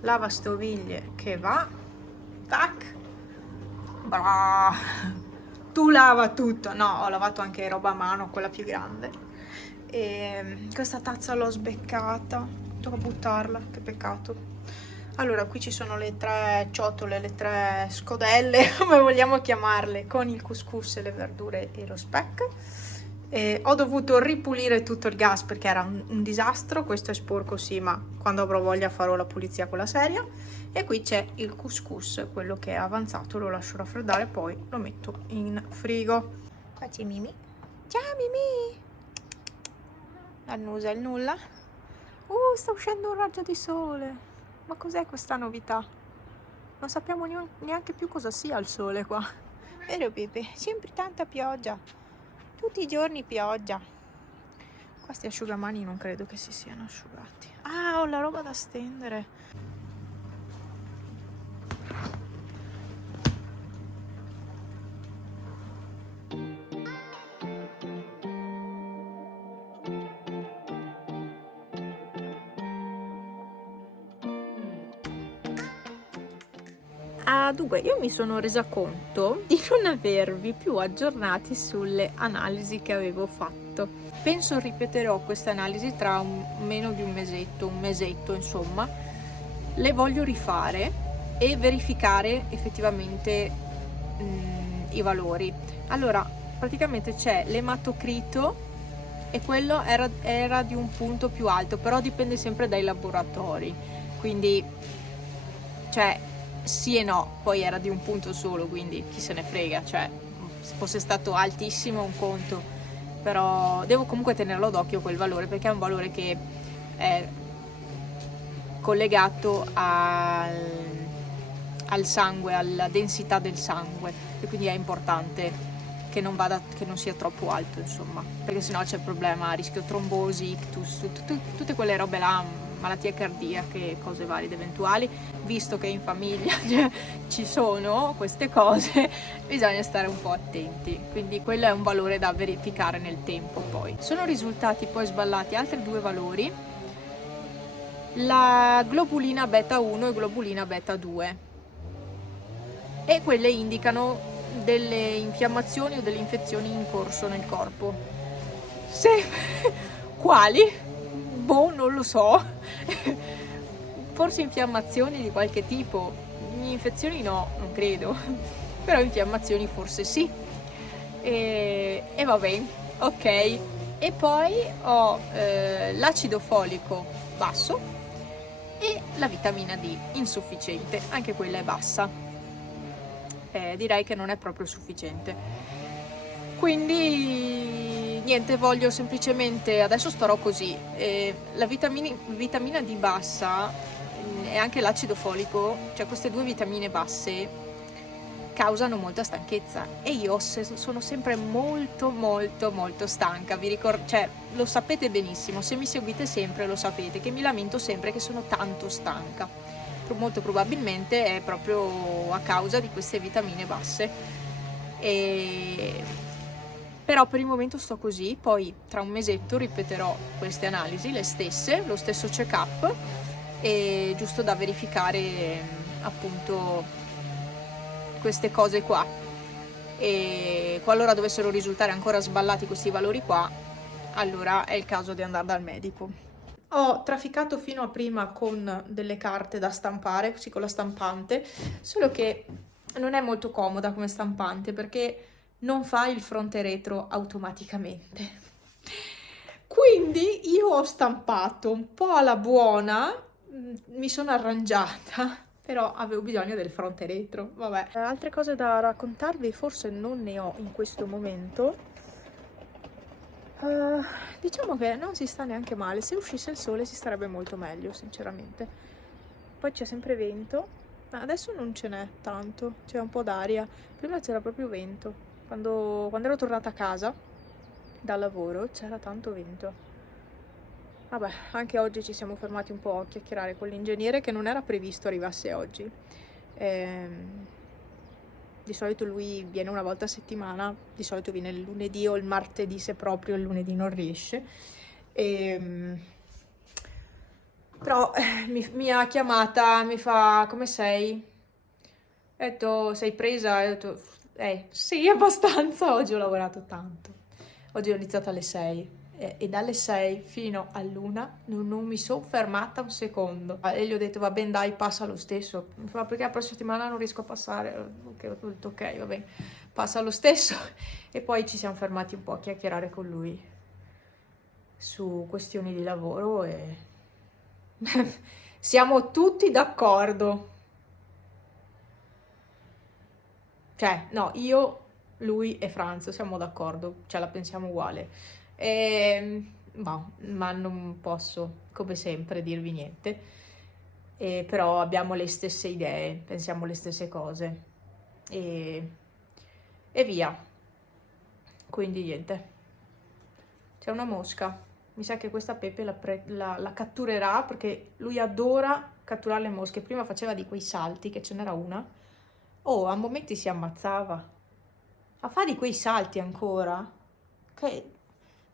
lavastoviglie che va, tac, bra. Tu lava tutto. No, ho lavato anche roba a mano, quella più grande. E questa tazza l'ho sbeccata, tocca buttarla, che peccato. Allora, qui ci sono le 3 ciotole, le 3 scodelle, come vogliamo chiamarle, con il couscous e le verdure e lo speck. E ho dovuto ripulire tutto il gas perché era un disastro. Questo è sporco, sì, ma quando avrò voglia farò la pulizia con la seria. E qui c'è il couscous, quello che è avanzato, lo lascio raffreddare, poi lo metto in frigo. Qua c'è Mimi. Ciao Mimi! Annusa il nulla. Sta uscendo un raggio di sole. Ma cos'è questa novità? Non sappiamo neanche più cosa sia il sole qua. Vero Pepe? Sempre tanta pioggia. Tutti i giorni pioggia. Questi asciugamani non credo che si siano asciugati. Ah, ho la roba da stendere. Dunque, io mi sono resa conto di non avervi più aggiornati sulle analisi che avevo fatto. Penso ripeterò queste analisi tra meno di un mesetto insomma. Le voglio rifare e verificare effettivamente i valori. Allora, praticamente c'è l'ematocrito e quello era di un punto più alto, però dipende sempre dai laboratori, quindi cioè sì e no, poi era di un punto solo, quindi chi se ne frega, cioè se fosse stato altissimo un conto, però devo comunque tenerlo d'occhio quel valore, perché è un valore che è collegato al sangue, alla densità del sangue, e quindi è importante che non sia troppo alto, insomma, perché sennò c'è il problema, rischio trombosi, ictus, tutte quelle robe là, malattie cardiache, cose varie ed eventuali. Visto che in famiglia ci sono queste cose, bisogna stare un po' attenti, quindi quello è un valore da verificare nel tempo. Poi sono risultati poi sballati altri 2 valori, la globulina beta 1 e globulina beta 2, e quelle indicano delle infiammazioni o delle infezioni in corso nel corpo. Se quali? Boh, non lo so. Forse infiammazioni di qualche tipo. Infezioni no, non credo. Però infiammazioni forse sì. E va bene, ok. E poi ho l'acido folico basso e la vitamina D insufficiente, anche quella è bassa. Direi che non è proprio sufficiente. Quindi niente, voglio semplicemente, adesso starò così, la vitamina D bassa e anche l'acido folico, cioè queste 2 vitamine basse causano molta stanchezza, e io sono sempre molto stanca, cioè lo sapete benissimo, se mi seguite sempre lo sapete che mi lamento sempre che sono tanto stanca. Molto probabilmente è proprio a causa di queste vitamine basse, però per il momento sto così. Poi tra un mesetto ripeterò queste analisi, le stesse, lo stesso check up, e giusto da verificare appunto queste cose qua, e qualora dovessero risultare ancora sballati questi valori qua, allora è il caso di andare dal medico. Ho trafficato fino a prima con delle carte da stampare, così con la stampante, solo che non è molto comoda come stampante perché non fa il fronte retro automaticamente. Quindi io ho stampato un po' alla buona, mi sono arrangiata, però avevo bisogno del fronte retro, vabbè. Altre cose da raccontarvi forse non ne ho in questo momento. Diciamo che non si sta neanche male, se uscisse il sole si starebbe molto meglio, sinceramente. Poi c'è sempre vento, ma adesso non ce n'è tanto, c'è un po' d'aria. Prima c'era proprio vento, quando ero tornata a casa dal lavoro c'era tanto vento. Vabbè, anche oggi ci siamo fermati un po' a chiacchierare con l'ingegnere, che non era previsto arrivasse oggi. Di solito lui viene una volta a settimana, di solito viene il lunedì o il martedì se proprio il lunedì non riesce. Però mi ha chiamata, mi fa: come sei? Ho detto: sei presa? Ho detto: sì, abbastanza. Oggi ho lavorato tanto. Oggi ho iniziato alle 6 e dalle 6 fino all'1 non mi sono fermata un secondo. E gli ho detto: va bene, dai, passa lo stesso. Mi fa: perché la prossima settimana non riesco a passare. Ho detto: ok, va bene, passa lo stesso. E poi ci siamo fermati un po' a chiacchierare con lui su questioni di lavoro e siamo tutti d'accordo. Cioè, no, io, lui e Franz siamo d'accordo, cioè la pensiamo uguale. Ma non posso, come sempre, dirvi niente. Però abbiamo le stesse idee, pensiamo le stesse cose. E, e via. Quindi niente. C'è una mosca. Mi sa che questa Pepe la catturerà perché lui adora catturare le mosche. Prima faceva di quei salti, che ce n'era una. Oh, a momenti si ammazzava. A fare di quei salti ancora. Che,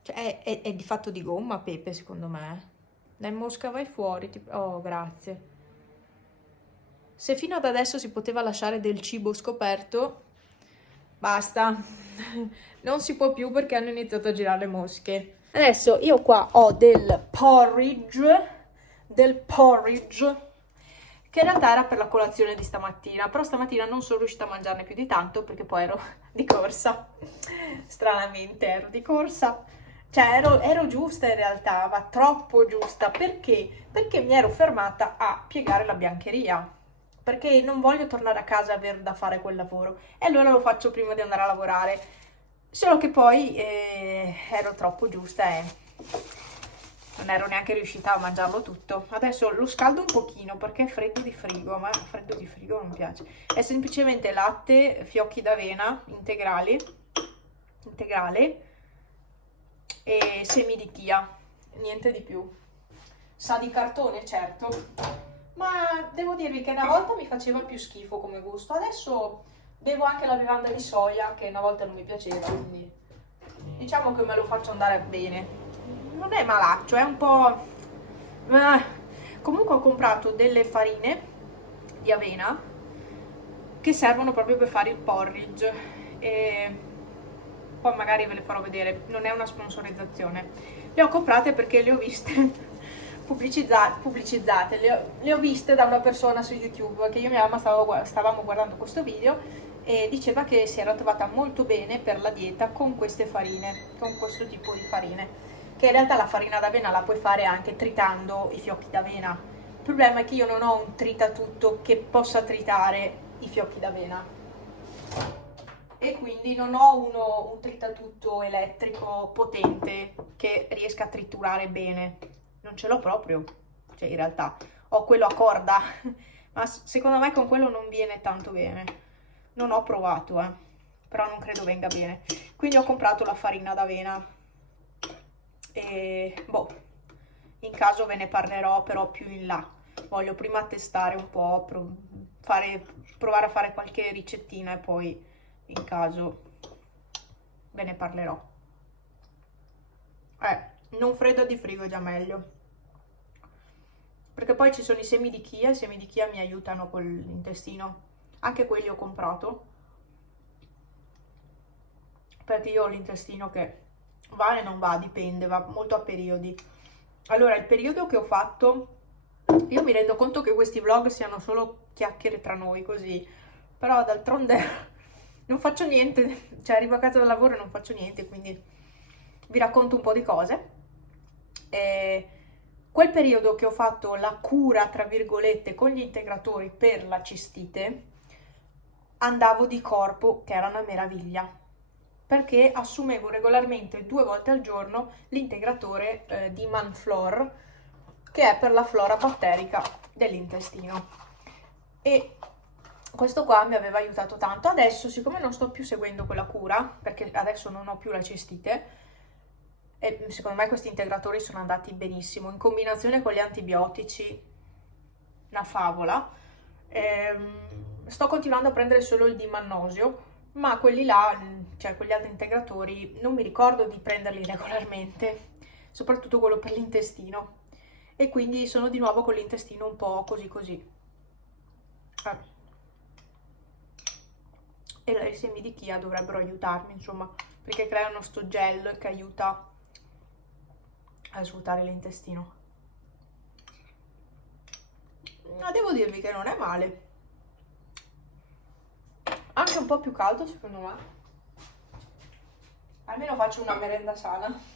cioè, è di fatto di gomma, Pepe, secondo me. Dai, mosca, vai fuori. Oh, grazie. Se fino ad adesso si poteva lasciare del cibo scoperto, basta. Non si può più perché hanno iniziato a girare le mosche. Adesso io qua ho del porridge, che in realtà era per la colazione di stamattina, però stamattina non sono riuscita a mangiarne più di tanto perché poi ero di corsa. Stranamente ero di corsa. Cioè ero giusta in realtà, ma troppo giusta. Perché? Perché mi ero fermata a piegare la biancheria. Perché non voglio tornare a casa e aver da fare quel lavoro. E allora lo faccio prima di andare a lavorare. Solo che poi ero troppo giusta e non ero neanche riuscita a mangiarlo tutto. Adesso lo scaldo un pochino perché è freddo di frigo, a me il freddo di frigo non piace. È semplicemente latte, fiocchi d'avena integrale e semi di chia, niente di più. Sa di cartone, certo, ma devo dirvi che una volta mi faceva più schifo come gusto, adesso bevo anche la bevanda di soia che una volta non mi piaceva, quindi diciamo che me lo faccio andare bene. Non è malaccio, è un po'... Comunque ho comprato delle farine di avena che servono proprio per fare il porridge e poi magari ve le farò vedere, non è una sponsorizzazione. Le ho comprate perché le ho viste pubblicizzate, le ho viste da una persona su YouTube che io e mia mamma stavamo guardando questo video e diceva che si era trovata molto bene per la dieta con queste farine, con questo tipo di farine, che in realtà la farina d'avena la puoi fare anche tritando i fiocchi d'avena. Il problema è che io non ho un tritatutto che possa tritare i fiocchi d'avena e quindi non ho un tritatutto elettrico potente che riesca a triturare bene, non ce l'ho proprio, cioè in realtà ho quello a corda, ma secondo me con quello non viene tanto bene, non ho provato, però non credo venga bene, quindi ho comprato la farina d'avena e boh, in caso ve ne parlerò però più in là, voglio prima testare un po', provare a fare qualche ricettina e poi in caso ve ne parlerò. Non freddo di frigo è già meglio. Perché poi ci sono i semi di chia mi aiutano con l'intestino. Anche quelli ho comprato. Perché io ho l'intestino che va e non va, dipende, va molto a periodi. Allora, il periodo che ho fatto, io mi rendo conto che questi vlog siano solo chiacchiere tra noi, così. Però d'altronde non faccio niente, cioè arrivo a casa dal lavoro e non faccio niente, quindi vi racconto un po' di cose. E quel periodo che ho fatto la cura, tra virgolette, con gli integratori per la cistite, andavo di corpo, che era una meraviglia, perché assumevo regolarmente 2 volte al giorno l'integratore di Manflor, che è per la flora batterica dell'intestino. E questo qua mi aveva aiutato tanto. Adesso, siccome non sto più seguendo quella cura, perché adesso non ho più la cistite, e secondo me questi integratori sono andati benissimo, in combinazione con gli antibiotici, una favola. Sto continuando a prendere solo il dimannosio, ma quelli là, cioè quegli altri integratori, non mi ricordo di prenderli regolarmente, soprattutto quello per l'intestino. e quindi sono di nuovo con l'intestino un po' così così. E i semi di chia dovrebbero aiutarmi, insomma, perché creano sto gel che aiuta a svuotare l'intestino. Ma devo dirvi che non è male. Anche un po' più caldo secondo me. Almeno faccio una merenda sana.